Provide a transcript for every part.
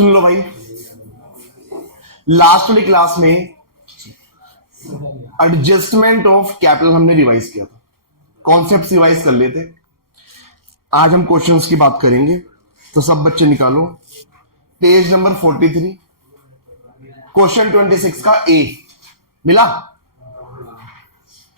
सुन लो भाई, लास्ट वाली क्लास में एडजस्टमेंट ऑफ कैपिटल हमने रिवाइज किया था, कॉन्सेप्ट रिवाइज कर लेते। आज हम क्वेश्चंस की बात करेंगे, तो सब बच्चे निकालो पेज नंबर 43, क्वेश्चन 26 का ए मिला।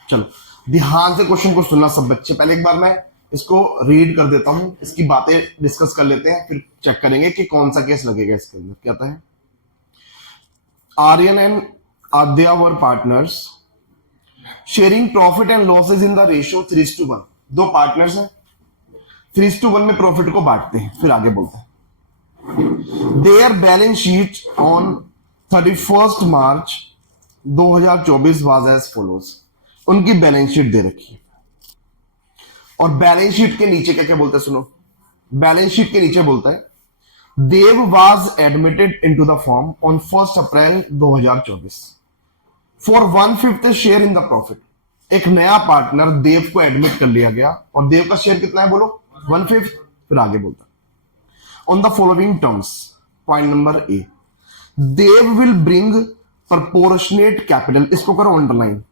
चलो ध्यान से क्वेश्चन को सुनना सब बच्चे। पहले एक बार मैं इसको रीड कर देता हूं, इसकी बातें डिस्कस कर लेते हैं, फिर चेक करेंगे कि कौन सा केस लगेगा इसके अंदर। कहता है Aryan and Aadya were partners sharing profit and losses in the ratio 3:1। दो पार्टनर्स हैं, 3:1 में प्रॉफिट को बांटते हैं। फिर आगे बोलते हैं their balance sheet on 31 March 2024 was as follows. उनकी बैलेंस शीट दे रखी है और बैलेंस शीट के नीचे क्या क्या बोलते हैं, सुनो। बैलेंस शीट के नीचे बोलता है Dev was admitted into the firm on 1 April 2024 for 1/5 share in the profit. एक नया पार्टनर देव को एडमिट कर लिया गया और देव का शेयर कितना है बोलो, 1/5। फिर आगे बोलता है on the following terms. Point number A, Dev will bring proportionate capital. इसको करो अंडरलाइन।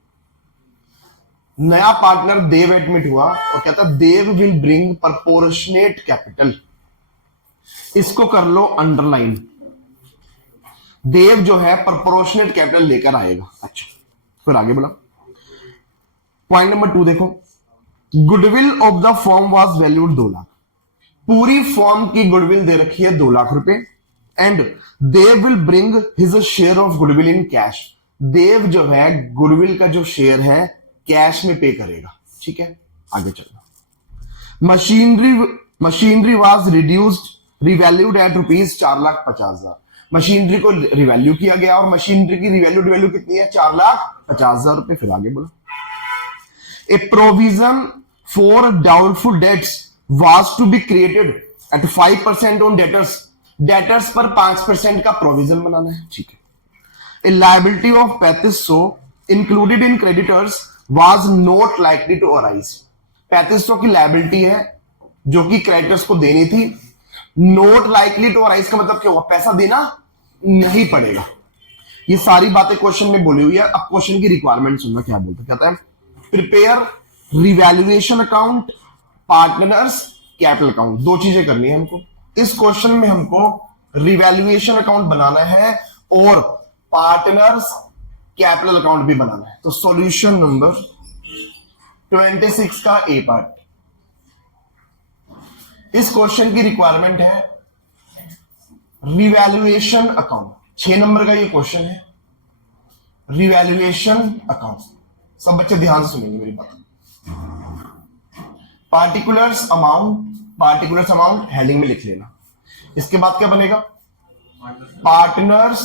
नया पार्टनर देव एडमिट हुआ और कहता है Dev will bring proportionate capital. इसको कर लो अंडरलाइन। देव जो है प्रपोर्शनेट कैपिटल लेकर आएगा। अच्छा फिर आगे बोला पॉइंट नंबर 2 देखो, goodwill of the form was valued 2 lakh. पूरी फॉर्म की गुडविल दे रखी है 2 लाख रुपए and Dev will bring his share of goodwill in cash. Dev जो है गुडविल का जो शेयर है कैश में पे करेगा। ठीक है आगे चलना। Machinery was reduced revalued at ₹4,50,000। Machinery को रिवैल्यू किया गया और मशीनरी की रिवैल्यू कितनी है, 4,50,000 रुपए। फिर आगे बोला a provision for doubtful debts was to be created at 5% on debtors. Debtors पर 5% का प्रोविजन बनाना है। ठीक है a liability of 3500 included in creditors was not likely to arise. 3500 की लायबिलिटी है जो कि क्रेडिटर्स को देनी थी। नॉट लाइकली टू अराइज का मतलब क्या हुआ, पैसा देना नहीं पड़ेगा। ये सारी बातें क्वेश्चन में बोली हुई है। अब क्वेश्चन की रिक्वायरमेंट सुनना क्या बोलते, कहता है prepare revaluation account, partners capital account. दो चीजें करनी है हमको इस क्वेश्चन में। हमको रिवैल्यूएशन अकाउंट बनाना है और पार्टनर्स कैपिटल अकाउंट भी बनाना है। तो सॉल्यूशन नंबर 26 का ए पार्ट। इस क्वेश्चन की रिक्वायरमेंट है रिवैल्यूएशन अकाउंट। 6 नंबर का ये क्वेश्चन है, रिवैल्यूएशन अकाउंट। सब बच्चे ध्यान से सुनेंगे मेरी बात। पार्टिकुलर्स अमाउंट हेडिंग में लिख लेना। इसके बाद क्या बनेगा, पार्टनर्स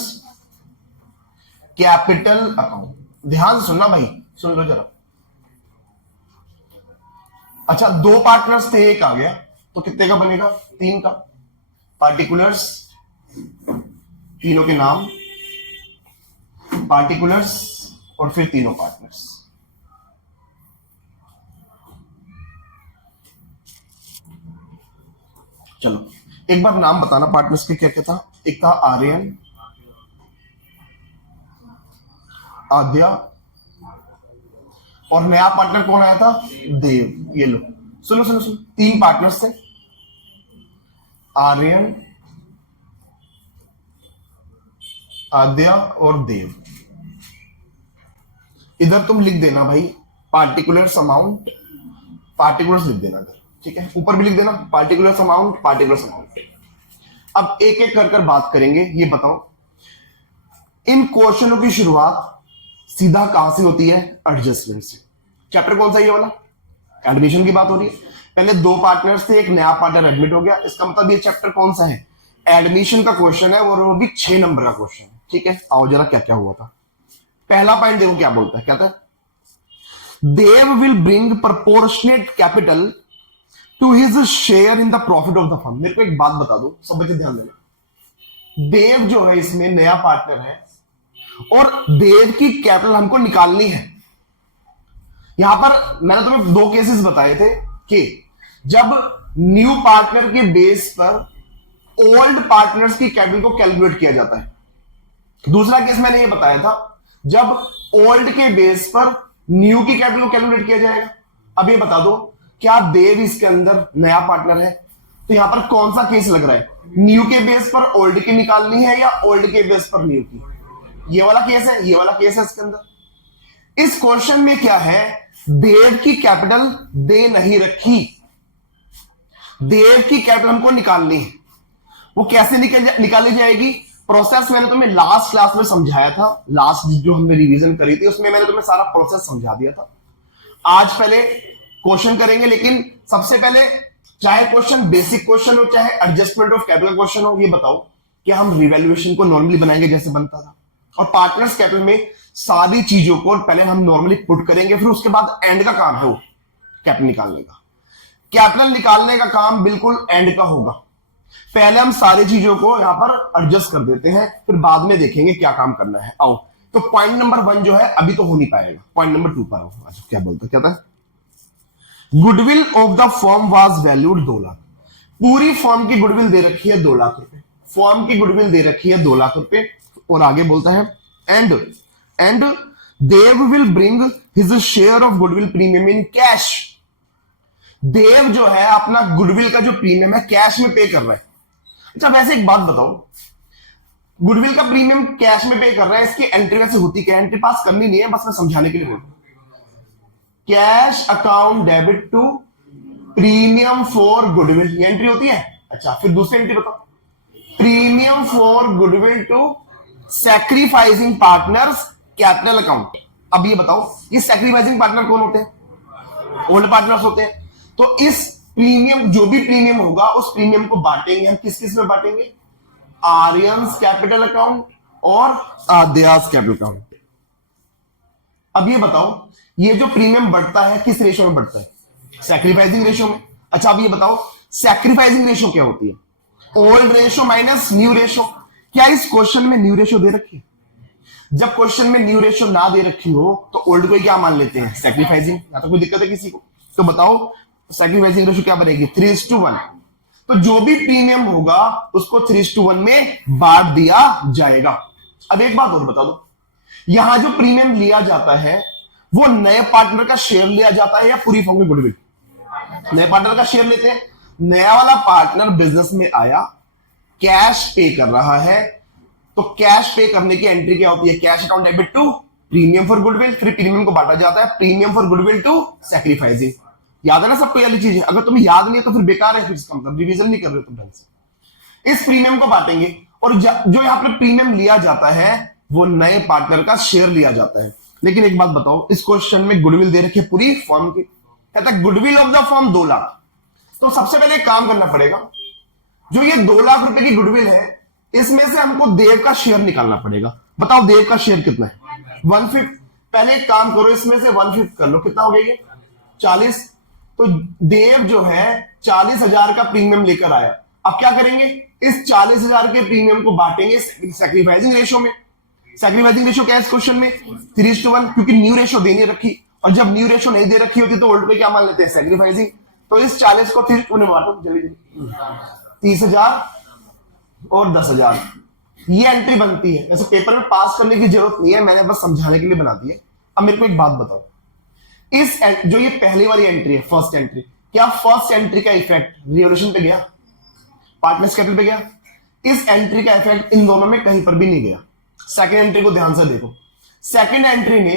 कैपिटल अकाउंट। ध्यान से सुनना भाई, सुन लो जरा। अच्छा 2 पार्टनर्स थे, एक आ गया तो कितने का बनेगा, 3 का। पार्टिकुलर्स तीनों के नाम, पार्टिकुलर्स और फिर तीनों पार्टनर्स। चलो एक बार नाम बताना पार्टनर्स के क्या क्या था। एक था आर्यन, आद्या और नया पार्टनर कौन आया था, देव। ये लो सुनो 3 पार्टनर्स थे, आर्यन, आद्या और देव। इधर तुम लिख देना भाई पार्टिकुलर्स अमाउंट, पार्टिकुलर्स लिख देना इधर। ठीक है ऊपर भी लिख देना पार्टिकुलर्स अमाउंट, पार्टिकुलर्स अमाउंट। अब एक एक कर बात करेंगे। ये बताओ इन क्वेश्चनों की शुरुआत सीधा कहां से होती है, एडजस्टमेंट से। चैप्टर कौन सा ये वाला, एडमिशन की बात हो रही है। पहले 2 पार्टनर्स थे, एक नया पार्टनर एडमिट हो गया। इसका मतलब ये चैप्टर कौन सा है, एडमिशन का क्वेश्चन है और वो भी 6 नंबर का क्वेश्चन है। ठीक है आओ जरा क्या क्या हुआ था। पहला पॉइंट देखो क्या बोलता है, कहता है Dev will bring proportionate capital to his share in the profit of the firm. मेरे को एक बात बता दो सब बच्चे ध्यान देना। देव जो है इसमें नया पार्टनर है और देव की कैपिटल हमको निकालनी है। यहां पर मैंने तुम्हें 2 केसेस बताए थे कि जब न्यू पार्टनर के बेस पर ओल्ड पार्टनर्स की कैपिटल को कैलकुलेट किया जाता है। दूसरा केस मैंने ये बताया था, जब ओल्ड के बेस पर न्यू की कैपिटल को कैलकुलेट किया जाएगा। अब ये बता दो, क्या देव इसके अंदर नया पार्टनर है? तो यहां पर कौन सा केस लग रहा है? न्यू के बेस पर ओल्ड की निकालनी है या ओल्ड के बेस पर न्यू की? ये वाला केस है, ये वाला केस है इसके अंदर। इस क्वेश्चन में क्या है, देव की कैपिटल दे नहीं रखी, देव की कैपिटल हमको निकालनी है। वो कैसे निकाली जाएगी? प्रोसेस मैंने तुम्हें लास्ट क्लास में समझाया था, लास्ट जो हमने रिवीजन करी थी उसमें मैंने तुम्हें सारा प्रोसेस समझा दिया था। आज पहले क्वेश्चन करेंगे, लेकिन सबसे पहले चाहे क्वेश्चन बेसिक क्वेश्चन हो चाहे एडजस्टमेंट ऑफ कैपिटल क्वेश्चन हो, ये बताओ कि हम रिवैल्यूएशन को नॉर्मली बनाएंगे जैसे बनता था, और पार्टनर्स कैपिटल में सारी चीजों को पहले हम नॉर्मली पुट करेंगे, फिर उसके बाद एंड का काम है वो कैपिटल निकालने का। कैपिटल निकालने का काम बिल्कुल एंड का होगा। पहले हम सारी चीजों को यहां पर एडजस्ट कर देते हैं, फिर बाद में देखेंगे क्या काम करना है। आओ, तो पॉइंट नंबर 1 जो है अभी तो हो नहीं पाएगा, पॉइंट नंबर 2 पर आओ। अच्छा, क्या बोलता क्या था? Goodwill of the firm was valued 2 lakh. पूरी फर्म की गुडविल दे रखी है 2 लाख रुपए, फर्म की गुडविल दे रखी है 2 लाख रुपए। और आगे बोलता है and Dev will bring his share of goodwill premium in cash. Dev जो है अपना गुडविल का जो प्रीमियम है कैश में पे कर रहा है। अच्छा, वैसे एक बात बताओ, गुडविल का प्रीमियम कैश में पे कर रहा है, इसकी एंट्री वैसे होती क्या? एंट्री पास करनी नहीं है, बस मैं समझाने के लिए बोल, cash account debit to premium for goodwill, ये एंट्री होती है। अच्छा, फिर दूसरी एंट्री बताओ, premium for goodwill to sacrificing partners capital account. अब ये बताओ, ये सैक्रिफाइसिंग पार्टनर कौन होते हैं? ओल्ड पार्टनर्स होते हैं। तो इस प्रीमियम, जो भी प्रीमियम होगा उस प्रीमियम को बांटेंगे हम किस किस में बांटेंगे? आर्यंस कैपिटल अकाउंट और आद्यास कैपिटल अकाउंट। अब ये बताओ, ये जो प्रीमियम बढ़ता है किस रेशियो में बढ़ता है? सैक्रिफाइसिंग रेशियो में। अच्छा, अब ये बताओ, सैक्रिफाइसिंग रेशियो क्या होती है? Old ratio minus new ratio. क्या इस क्वेश्चन में न्यू रेशियो दे रखी है? जब क्वेश्चन में न्यू रेशियो ना दे रखी हो तो ओल्ड को क्या मान लेते हैं? सैक्रिफाइसिंग। या तो कोई दिक्कत है किसी को? तो बताओ सैक्रिफाइसिंग रेशियो क्या बनेगी? 3:1। तो जो भी प्रीमियम होगा उसको 3:1 में बांट दिया जाएगा। अब एक बात और बता दो, यहां जो प्रीमियम लिया जाता है वो नए पार्टनर का शेयर लिया जाता है या पूरी फर्म की गुडविल? नए पार्टनर का शेयर लेते हैं। नया वाला पार्टनर बिजनेस में आया, कैश पे कर रहा है, तो कैश पे करने की एंट्री क्या होती है? Cash account debit to premium for goodwill, फिर प्रीमियम को बांटा जाता है premium for goodwill to sacrificing. याद है ना सबको वाली चीज है? अगर तुम्हें याद नहीं है तो फिर बेकार है, फिर इसका मतलब रिवीजन नहीं कर रहे हो तुम ढंग से। इस प्रीमियम को बांटेंगे, और जो यहां पर प्रीमियम लिया जाता है वो नए पार्टनर का शेयर लिया जाता है। लेकिन एक बात बताओ, इस क्वेश्चन में गुडविल दे रखी है पूरी फर्म की, कहता है goodwill of the firm 2 lakh. तो सबसे पहले एक काम करना पड़ेगा, जो ये 2 लाख रुपए की गुडविल है इसमें से हमको देव का शेयर निकालना पड़ेगा। बताओ देव का शेयर कितना है? 1/5। पहले एक काम करो, इसमें से 1/5 कर लो, कितना हो गया ये? 40। तो देव जो है 40,000 का प्रीमियम लेकर आया। अब क्या करेंगे? इस 40,000 के प्रीमियम को बांटेंगे सैक्रिफाइसिंग रेशियो में। सैक्रिफाइसिंग रेशियो क्या है इस क्वेश्चन में? 3:1, क्योंकि न्यू रेशियो दे नहीं रखी, और जब न्यू रेशियो नहीं दे रखी होती तो ओल्ड पे क्या मान लेते हैं? सैक्रिफाइसिंग। तो इस 40 को 3:1 में बांटो जल्दी, 30,000 और 10,000, ये एंट्री बनती है। वैसे पेपर में पास करने की जरूरत नहीं है, मैंने बस समझाने के लिए बना दी है। अब मेरे को एक बात बताओ, इस जो ये पहली वाली एंट्री है, फर्स्ट एंट्री, क्या फर्स्ट एंट्री का इफेक्ट रिवोल्यूशन पे गया? पार्टनर्स कैपिटल पे गया? इस एंट्री का इफेक्ट इन दोनों में कहीं पर भी नहीं गया। सेकंड एंट्री को ध्यान से देखो, सेकंड एंट्री ने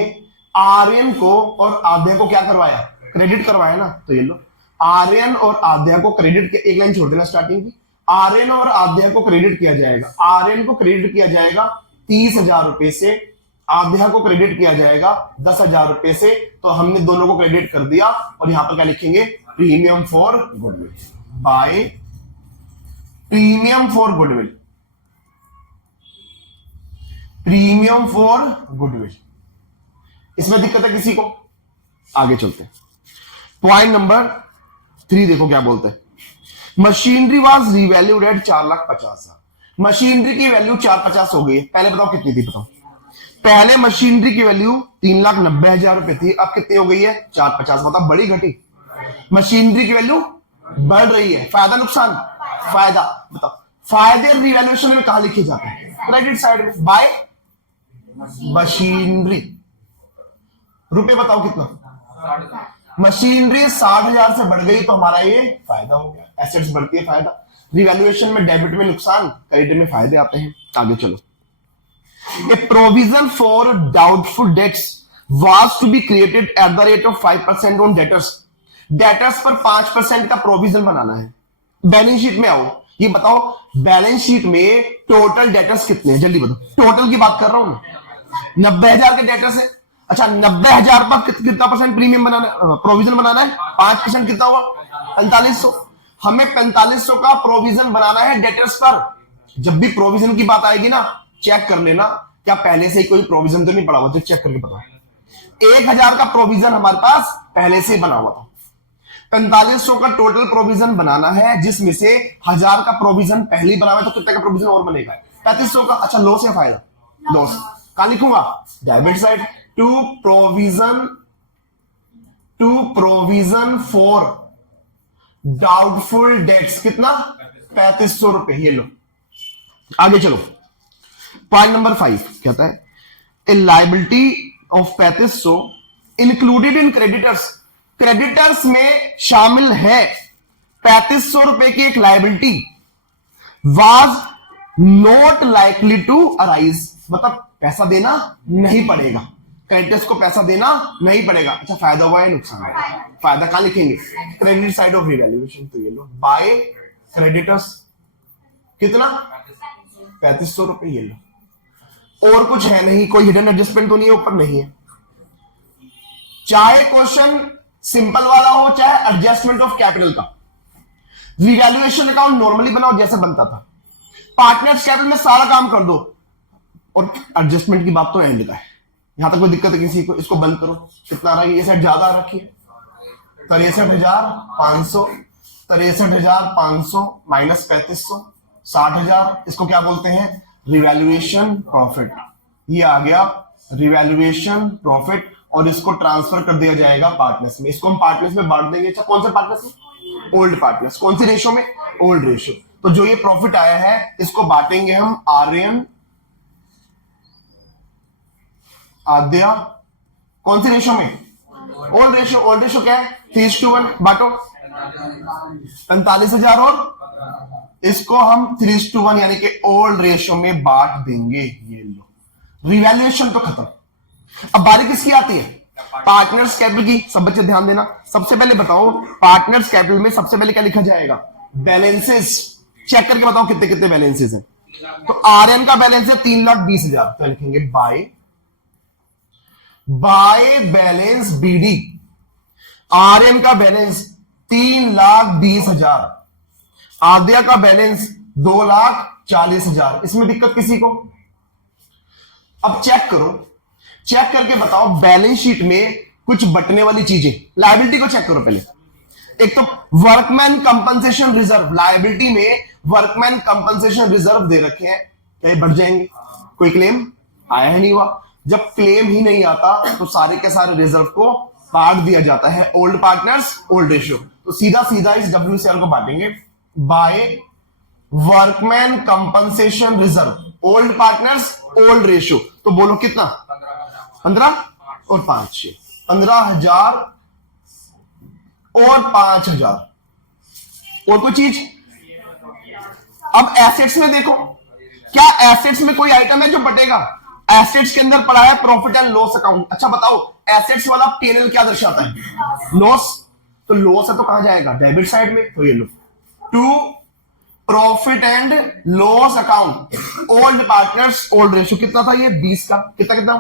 आर्यन को और आद्या को क्या करवाया? क्रेडिट करवाया ना। तो ये लो, आर्यन और आद्या को क्रेडिट, एक लाइन छोड़ देना स्टार्टिंग की, आर्यन और आद्या को क्रेडिट किया जाएगा। आर्यन को क्रेडिट किया जाएगा 30,000 रुपए से, आद्या को क्रेडिट किया जाएगा 10,000 रुपए से। तो हमने दोनों को क्रेडिट कर दिया, और यहां पर क्या लिखेंगे? Premium for goodwill by premium for goodwill, premium for goodwill. इसमें दिक्कत है किसी को? आगे चलते हैं। पॉइंट नंबर 3 देखो क्या बोलते हैं। Machinery was revalued at 4,50,000। Machinery की वैल्यू 450 हो गई है। पहले बताओ कितनी थी? बताओ। पहले मशीनरी की वैल्यू 3,90,000 रुपए थी, अब कितनी हो गई है? 450। बताओ बड़ी घटी? मशीनरी की वैल्यू बढ़ रही है, फायदा नुकसान? फायदा। बताओ फायदे रिवैल्यूएशन में कहां लिखे जाते हैं? क्रेडिट साइड में, बाय मशीनरी। रुपए बताओ कितना? मशीनरी 60,000 से बढ़ गई तो हमारा ये फायदा हो गया, एसेट्स बढ़ती है फायदा। रिवैल्यूएशन में डेबिट में नुकसान, क्रेडिट में फायदे आते हैं। आगे चलो। A provision for doubtful debts was to be created at the rate of 5% on debtors. Debtors पर 5% का प्रोविजन बनाना है। बैलेंस शीट में आओ, ये बताओ बैलेंस शीट में टोटल डेटर्स कितने हैं, जल्दी बताओ। टोटल की बात कर रहा हूं मैं, 90,000 के डेटर्स है। अच्छा 90,000 पर कितना परसेंट प्रीमियम बनाना, प्रोविजन बनाना है? 5% कितना हुआ? 4500। हमें 4500 का प्रोविजन बनाना है डेटर्स पर। जब भी प्रोविजन की बात आएगी ना, चेक कर लेना क्या पहले से ही कोई प्रोविजन तो नहीं पड़ा हुआ, चेक करके बताओ। 1,000 का प्रोविजन हमारे पास पहले से ही बना हुआ था। 4500 का टोटल प्रोविजन बनाना है, जिसमें से 1000 का प्रोविजन पहले ही बना हुआ है, तो कितने का प्रोविजन और बनेगा? 3500 का। अच्छा लॉस या फायदा? लॉस। कहां लिखूंगा? Debit side. To provision for doubtful debts कितना? 3500 रुपए। ये लो, आगे चलो। पॉइंट नंबर 5 कहता है a liability of 3500 included in creditors. Creditors में शामिल है 3500 रुपए की एक liability was not likely to arise, मतलब पैसा देना नहीं पड़ेगा, क्रेडिटर्स को पैसा देना नहीं पड़ेगा। अच्छा फायदा हुआ है नुकसान है? फायदा कहां लिखेंगे? Credit side of revaluation. तो ये लो बाय क्रेडिटर्स कितना? 3500 रुपए। ये लो, और कुछ है नहीं, कोई हिडन एडजस्टमेंट तो नहीं है ऊपर, नहीं है। चाहे क्वेश्चन सिंपल वाला हो चाहे एडजस्टमेंट ऑफ कैपिटल का, रिवैल्यूएशन अकाउंट नॉर्मली बनाओ जैसे बनता था, पार्टनर्स कैपिटल में सारा काम कर दो, और एडजस्टमेंट की बात तो एंड का है। यहां तक कोई दिक्कत है किसी को? इसको बंद करो। कितना आ रहा है? ये सेट ज्यादा रखी है, 63,500, 63,500 माइनस 3500, 60,000। इसको क्या बोलते हैं? Revaluation profit. ये आ गया रिवैल्यूएशन प्रॉफिट, और इसको ट्रांसफर कर दिया जाएगा पार्टनर्स में। इसको हम पार्टनर्स में बांट देंगे। अच्छा कौन से पार्टनर्स में? Old partners. कौन सी रेशो में? Old ratio. तो जो ये प्रॉफिट आया है इसको बांटेंगे हम आर्यन आद्या, कौन सी रेशो में? Old ratio. ओल्ड रेशो क्या है? 3:1। बांटो 45,000 और इसको हम 3:1 यानी कि ओल्ड रेशो में बांट देंगे। ये लो, रिवैल्यूएशन तो खत्म। अब बारी किसकी आती है? पार्टनर्स कैपिटल की। सब बच्चे ध्यान देना। सबसे पहले बताओ पार्टनर्स कैपिटल में सबसे पहले क्या लिखा जाएगा? बैलेंसेस। चेक करके बताओ कितने कितने बैलेंसेस हैं। तो आर्यन का बैलेंस है 3,20,000, तो लिखेंगे बाय बैलेंस बीडी। आर्यन का बैलेंस 3,20,000, आद्या का बैलेंस 2,40,000। इसमें दिक्कत किसी को? अब चेक करो, चेक करके बताओ बैलेंस शीट में कुछ बटने वाली चीजें। लायबिलिटी को चेक करो पहले। एक तो वर्कमैन कंपनसेशन रिजर्व, लायबिलिटी में वर्कमैन कंपनसेशन रिजर्व दे रखे हैं, क्या बढ़ जाएंगे? कोई क्लेम आया ही नहीं हुआ। जब क्लेम ही नहीं आता तो सारे के सारे रिजर्व को बांट दिया जाता है। ओल्ड पार्टनर्स ओल्ड रेशियो, तो सीधा सीधा इस WCR को बांटेंगे by workman compensation reserve, old partners old ratio. तो बोलो कितना? 15 और 5, 15,000 और 5,000। और कोई चीज? अब एसेट्स में देखो, क्या एसेट्स में कोई आइटम है जो बटेगा? एसेट्स के अंदर पड़ा है प्रॉफिट एंड लॉस अकाउंट। अच्छा बताओ एसेट्स वाला P&L क्या दर्शाता है? लॉस। तो लॉस है तो कहां जाएगा? डेबिट साइड में। तो ये लो, to profit and loss account old partners old ratio कितना था? ये 20 का। कितना कितना?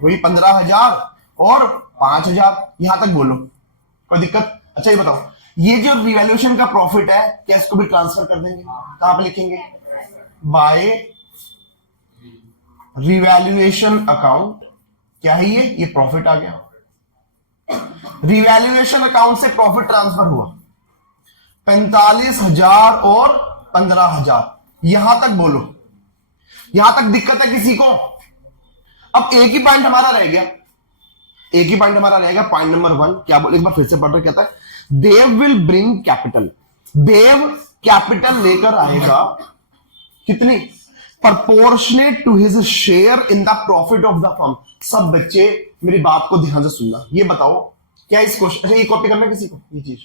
वही 15,000 और 5,000। यहां तक बोलो, कोई दिक्कत? अच्छा ये बताओ, ये जो रिवैल्यूएशन का प्रॉफिट है क्या इसको भी ट्रांसफर कर देंगे? कहां पे लिखेंगे? By revaluation account. क्या है ये प्रॉफिट आ गया। रिवैल्यूएशन अकाउंट से प्रॉफिट ट्रांसफर हुआ 45,000 और 15,000। यहां तक बोलो, यहां तक दिक्कत है किसी को? अब एक ही पॉइंट हमारा रह गया, एक ही पॉइंट हमारा रहेगा। पॉइंट नंबर 1 क्या बोल, एक बार फिर से पढ़ रहे, कहता है Dev will bring capital. Dev capital लेकर आएगा कितनी? Proportionate to his share in the profit of the firm. सब बच्चे मेरी बात को ध्यान से सुनना। ये बताओ क्या इस क्वेश्चन, अच्छा ये कॉपी करना किसी को, ये चीज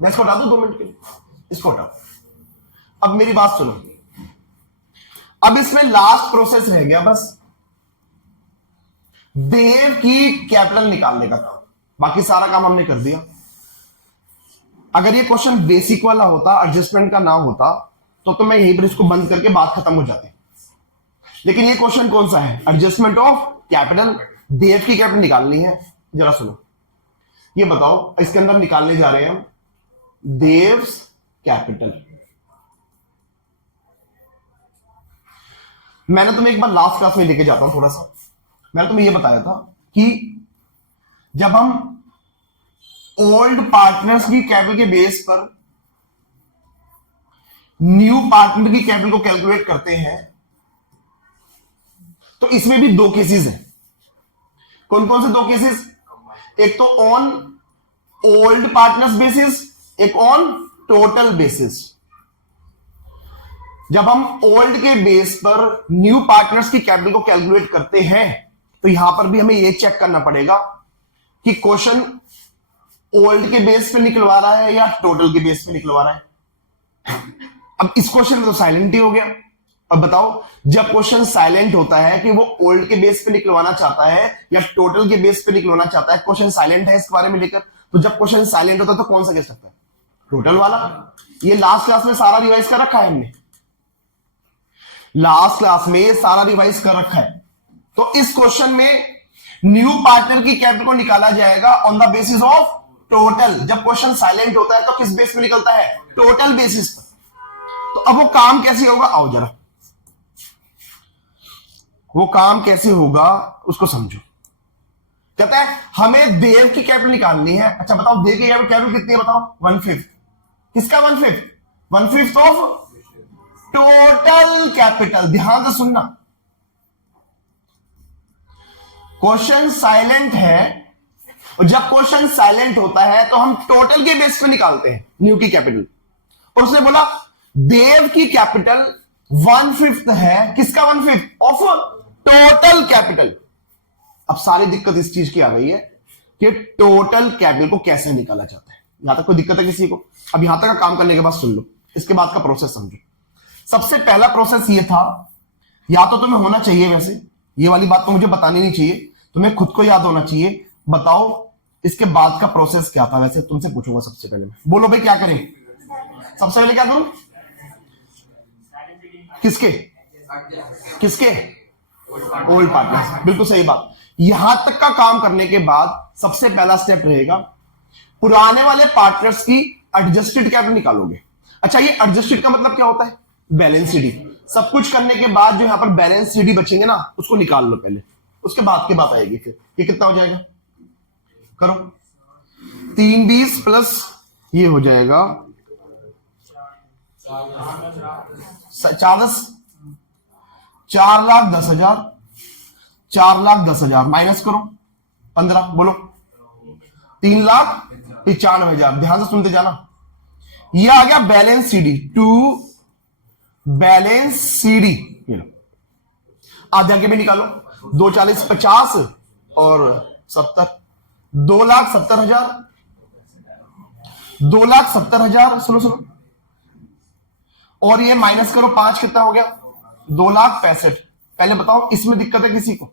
मैं इसको हटा दूं 2 मिनट के लिए, इसको हटाओ। अब मेरी बात सुनो, अब इसमें लास्ट प्रोसेस रह गया बस देव की कैपिटल निकालने का काम, बाकी सारा काम हमने कर दिया। अगर ये क्वेश्चन बेसिक वाला होता, एडजस्टमेंट का ना होता, तो मैं यहीं पर इसको बंद करके बात खत्म हो जाती। लेकिन ये क्वेश्चन कौन सा है? एडजस्टमेंट ऑफ कैपिटल, देव की कैपिटल निकालनी है। जरा सुनो, ये बताओ इसके अंदर निकालने जा रहे हैं हम देव्स कैपिटल। मैंने तुम्हें एक बार लास्ट क्लास में लेके जाता हूं थोड़ा सा। मैंने तुम्हें यह बताया था कि जब हम ओल्ड पार्टनर्स की कैपिटल के बेस पर न्यू पार्टनर की कैपिटल को कैलकुलेट करते हैं, तो इसमें भी 2 केसेस हैं। कौन कौन से 2 केसेस? एक तो ऑन ओल्ड पार्टनर्स बेसिस, एक ऑन टोटल बेसिस। जब हम ओल्ड के बेस पर न्यू पार्टनर्स की कैपिटल को कैलकुलेट करते हैं, तो यहां पर भी हमें यह चेक करना पड़ेगा कि क्वेश्चन ओल्ड के बेस पे निकलवा रहा है या टोटल के बेस पे निकलवा रहा है। अब इस क्वेश्चन में तो साइलेंट ही हो गया। अब बताओ, जब क्वेश्चन साइलेंट होता है कि वो ओल्ड के बेस पे निकलवाना चाहता है या टोटल के बेस पे निकलवाना चाहता है, क्वेश्चन साइलेंट है इसके बारे में लेकर, तो जब क्वेश्चन साइलेंट होता है तो कौन सा केस लगता है? टोटल वाला। ये लास्ट क्लास में सारा रिवाइज कर रखा है हमने, लास्ट क्लास में ये सारा रिवाइज कर रखा है। तो इस क्वेश्चन में न्यू पार्टनर की कैपिटल को निकाला जाएगा on the basis of total. जब क्वेश्चन साइलेंट होता है तो किस बेस में निकलता है? टोटल बेसिस पर। तो अब वो काम कैसे होगा, आओ जरा वो काम कैसे होगा उसको समझो। कहता है हमें देव की कैपिटल निकालनी है। अच्छा बताओ, देव की कैपिटल कितनी है बताओ? 1/5। किसका 1/5? 1/5 ऑफ टोटल कैपिटल। ध्यान से सुनना, क्वेश्चन साइलेंट है, और जब क्वेश्चन साइलेंट होता है तो हम टोटल के बेस पे निकालते हैं न्यू की कैपिटल। और उसने बोला देव की कैपिटल 1/5 है। किसका 1/5? Of total capital. अब सारी दिक्कत इस चीज की आ गई है कि टोटल कैपिटल को कैसे निकाला जाता है। यहां तक कोई दिक्कत है किसी को? अब यहां तक का काम करने के बाद सुन लो, इसके बाद का प्रोसेस समझो। सबसे पहला प्रोसेस ये था, या तो तुम्हें होना चाहिए, वैसे ये वाली बात तो मुझे बतानी नहीं चाहिए, तुम्हें खुद को याद होना चाहिए। बताओ इसके बाद का प्रोसेस क्या था? वैसे तुमसे पूछूंगा सबसे पहले मैं, बोलो भाई क्या करें? सबसे पहले क्या करूं? किसके किसके? Old partners. बिल्कुल सही बात। यहां तक का काम करने के बाद सबसे पहला स्टेप रहेगा पुराने वाले पार्टनर्स की एडजस्टेड कैपिटल निकालोगे। अच्छा, ये एडजस्टेड का मतलब क्या होता है? Balance CD. सब कुछ करने के बाद जो यहां पर बैलेंस सीडी बचेंगे ना, उसको निकाल लो पहले, उसके बाद की बात आएगी। फिर ये कितना हो जाएगा? करो 320 प्लस ये हो जाएगा 4,10,000। 4,10,000 माइनस करो 15, बोलो 3,95,000। ध्यान से सुनते जाना। ये आ गया balance C D to balance C D. आधे आगे भी निकालो, 240 50 और 70, 2,70,000। 2,70,000 सुनो सुनो, और ये माइनस करो 5, कितना हो गया? 2,65,000। पहले बताओ इसमें दिक्कत है किसी को?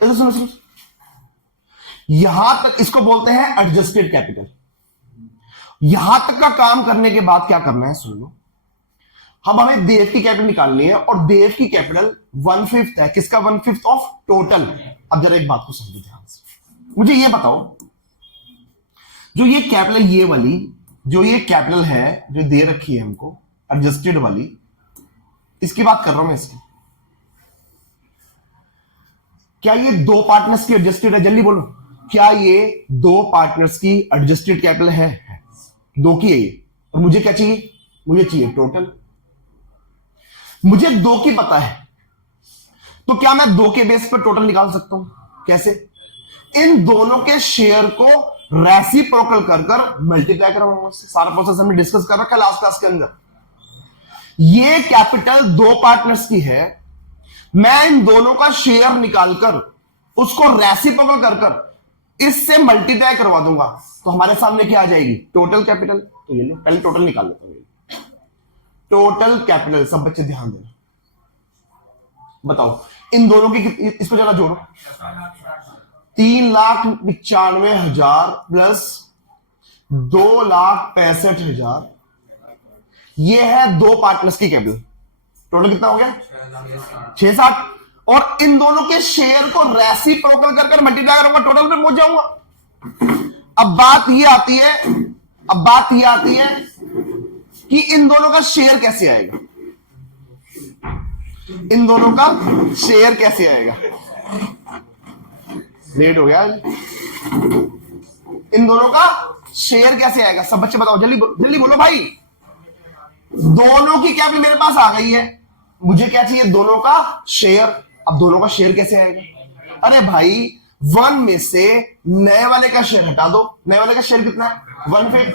सुनो सुनो, यहां तक इसको बोलते हैं एडजस्टेड कैपिटल। यहां तक का काम करने के बाद क्या करना है सुन लो। अब हमें देव की कैपिटल निकालनी है, और देव की कैपिटल 1/5 है। किसका 1/5? Of total. अब जरा एक बात को समझो ध्यान से, मुझे ये बताओ, जो ये कैपिटल, ये वाली जो ये कैपिटल है जो दे रखी है हमको एडजस्टेड वाली, इसकी बात कर रहा हूं मैं। इसकी क्या ये 2 पार्टनर्स की एडजस्टेड है? जल्दी बोलो, क्या ये 2 पार्टनर्स की एडजस्टेड कैपिटल है? 2 की है ये। और मुझे क्या चाहिए? मुझे चाहिए टोटल। मुझे 2 की पता है, तो क्या मैं 2 के बेस पर टोटल निकाल सकता हूं? कैसे? इन दोनों के शेयर को रेसिप्रोकल कर कर मल्टीप्लाई कराऊंगा। सारा प्रोसेस हमने डिस्कस कर रखा है लास्ट क्लास के अंदर। ये कैपिटल दो पार्टनर्स की है, मैं इन दोनों का शेयर निकालकर उसको रेसिप्रोकल कर कर इससे मल्टीप्लाई करवा दूंगा, तो हमारे सामने क्या आ जाएगी? Total capital. तो ये लो, पहले टोटल निकाल लेता हूं। टोटल कैपिटल, सब बच्चे ध्यान देना, बताओ इन दोनों की इसको जरा जोड़ो। 3,95,000 प्लस 2,65,000, ये है दो पार्टनर्स की कैपिटल। टोटल कितना हो गया? 6,60। और इन दोनों के शेयर को रेसिप्रोकल कर मल्टीप्लाई करूंगा, टोटल पे पहुंच जाऊंगा। अब बात ये आती है कि इन दोनों का शेयर कैसे आएगा? इन दोनों का शेयर कैसे आएगा? लेट हो गया। इन दोनों का शेयर कैसे आएगा? सब बच्चे बताओ, जल्दी जल्दी बोलो भाई। दोनों की कैपिटल मेरे पास आ गई है, मुझे क्या चाहिए? दोनों का शेयर। अब दोनों का शेयर कैसे आएगा? अरे भाई 1 में से नए वाले का शेयर हटा दो। नए वाले का शेयर कितना है? 1/5।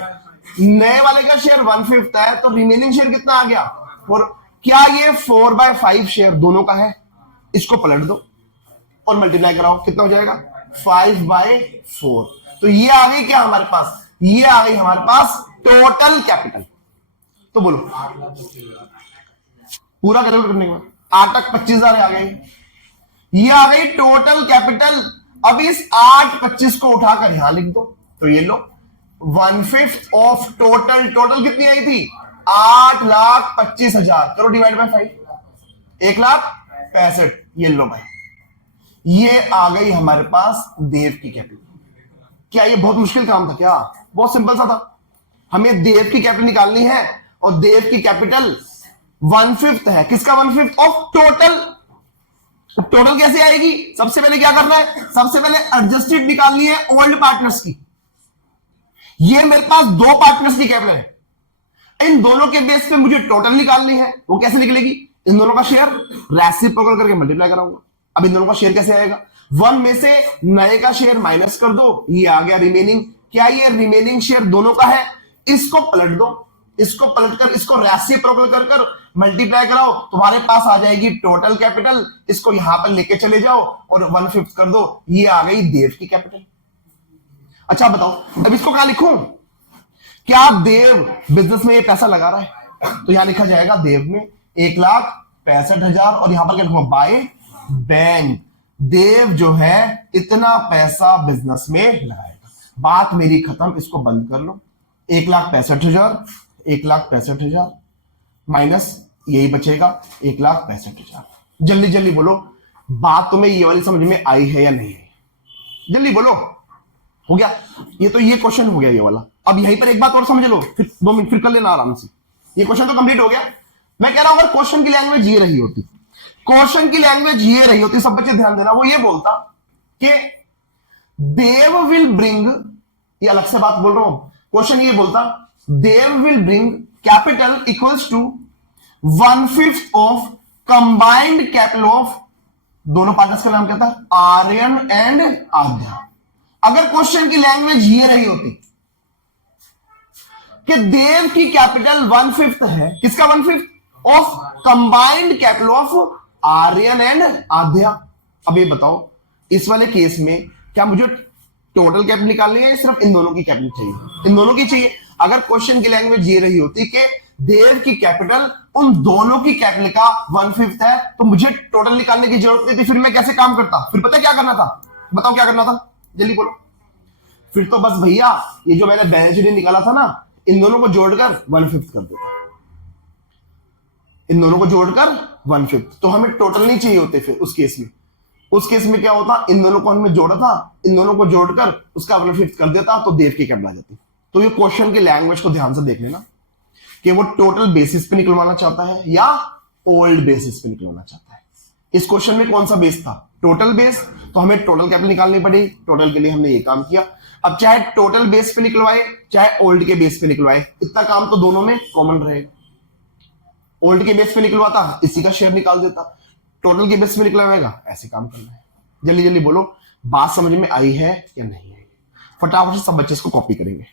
नए वाले का शेयर 1/5 है, तो रिमेनिंग शेयर कितना आ गया? 4। क्या ये 4/5 शेयर दोनों का है? इसको पलट दो और मल्टीप्लाई कराओ, कितना हो जाएगा? 5/4। तो ये आ गई क्या हमारे पास? ये आ गई हमारे पास टोटल कैपिटल। तो बोलो पूरा कैलकुलेट करने के बाद 8,25,000 आ गई, ये आ गई टोटल कैपिटल। अब इस 8,25 को उठाकर यहां लिख दो, तो ये लो 1/5 ऑफ टोटल। टोटल कितनी आई थी? 8,25,000। करो डिवाइड बाय 5, 1,65,000। ये लो भाई, ये आ गई हमारे पास देव की कैपिटल। क्या ये बहुत मुश्किल काम था क्या? बहुत सिंपल सा था। हमें देव की कैपिटल निकालनी है और देव की कैपिटल 1/5 है। किसका 1/5? Of total. टोटल कैसे आएगी? सबसे पहले क्या करना है? सबसे पहले एडजस्टेड निकालनी है ओल्ड पार्टनर्स की। ये मेरे पास दो पार्टनर्स की कैपिटल है, इन दोनों के बेस पे मुझे टोटल निकालनी है। वो कैसे निकलेगी? इन दोनों का शेयर रेसिप्रोकल करके मल्टीप्लाई कराऊंगा। अब इन दोनों का शेयर कैसे आएगा? 1 में से नए का शेयर माइनस कर दो, ये आ गया रिमेनिंग। क्या ये रिमेनिंग शेयर दोनों का है? इसको पलट दो, इसको पलटकर इसको रेसिप्रोकल कर कर मल्टीप्लाई कराओ, तुम्हारे पास आ जाएगी टोटल कैपिटल। इसको यहां पर लेके चले जाओ और 1/5 कर दो, ये आ गई देव की कैपिटल। अच्छा बताओ, अब इसको कहां लिखूं? क्या देव बिजनेस में ये पैसा लगा रहा है? तो यहां लिखा जाएगा देव में 1,65,000 और यहां पर क्या लिखूंगा? By bank. देव जो है इतना पैसा बिजनेस में लगाएगा। बात मेरी खत्म, इसको बंद कर लो। 1,65,000, 1,65,000 माइनस यही बचेगा 1,65,000। जल्दी जल्दी बोलो, बात तुम्हें ये वाली समझ में आई है या नहीं है? जल्दी बोलो। हो गया ये? तो ये क्वेश्चन हो गया ये वाला। अब यहीं पर एक बात और समझ लो, फिर 2 मिनट फिर कर लेना आराम से। ये क्वेश्चन तो कंप्लीट हो गया। मैं कह रहा हूं अगर क्वेश्चन की लैंग्वेज ये रही होती, क्वेश्चन की लैंग्वेज ये रही होती, सब बच्चे ध्यान देना, वो ये बोलता कि देव विल ब्रिंग, ये अलग से बात बोल रहा हूं, क्वेश्चन ये बोलता Dev will bring capital equals to 1/5 of combined capital of, दोनों पार्टनर्स का नाम क्या था? आर्यन एंड आद्या। अगर क्वेश्चन की लैंग्वेज ये रही होती कि देव की कैपिटल 1/5 है, किसका 1/5? Of combined capital of Aryan and Aadya. अब ये बताओ, इस वाले केस में क्या मुझे टोटल कैपिटल निकालनी है, सिर्फ इन दोनों की कैपिटल चाहिए? इन दोनों की चाहिए। अगर क्वेश्चन की लैंग्वेज ये रही होती कि देव की कैपिटल उन दोनों की कैपिटल का 1/5 है, तो मुझे टोटल निकालने की जरूरत नहीं थी। फिर मैं कैसे काम करता? फिर पता क्या करना था? बताओ क्या करना था, जल्दी बोलो। फिर तो बस भैया ये जो मैंने बैलेंस शीट निकाला था ना, इन दोनों को जोड़कर 1/5 कर देता, इन दोनों को जोड़कर 1/5। तो हमें टोटल नहीं चाहिए होते। फिर उस केस में क्या होता? इन दोनों को हमने जोड़ा था, इन दोनों को जोड़कर उसका 1/5 कर देता, तो देव की कैपिटल आ जाती। तो ये क्वेश्चन की लैंग्वेज को ध्यान से देख लेना कि वो टोटल बेसिस पे निकलवाना चाहता है या ओल्ड बेसिस पे निकलवाना चाहता है। इस क्वेश्चन में कौन सा बेस था? Total base. तो हमें टोटल कैपिटल निकालनी पड़ी, टोटल के लिए हमने ये काम किया। अब चाहे टोटल बेस पे निकलवाए चाहे ओल्ड के बेस पे निकलवाए, इतना काम तो दोनों में कॉमन रहेगा। ओल्ड के बेस पे निकलवाता, इसी का शेयर निकाल देता। टोटल के बेस पे निकलवाएगा, ऐसे काम करना है। जल्दी जल्दी बोलो, बात समझ में आई है या नहीं आई? फटाफट से सब बच्चे इसको कॉपी करेंगे।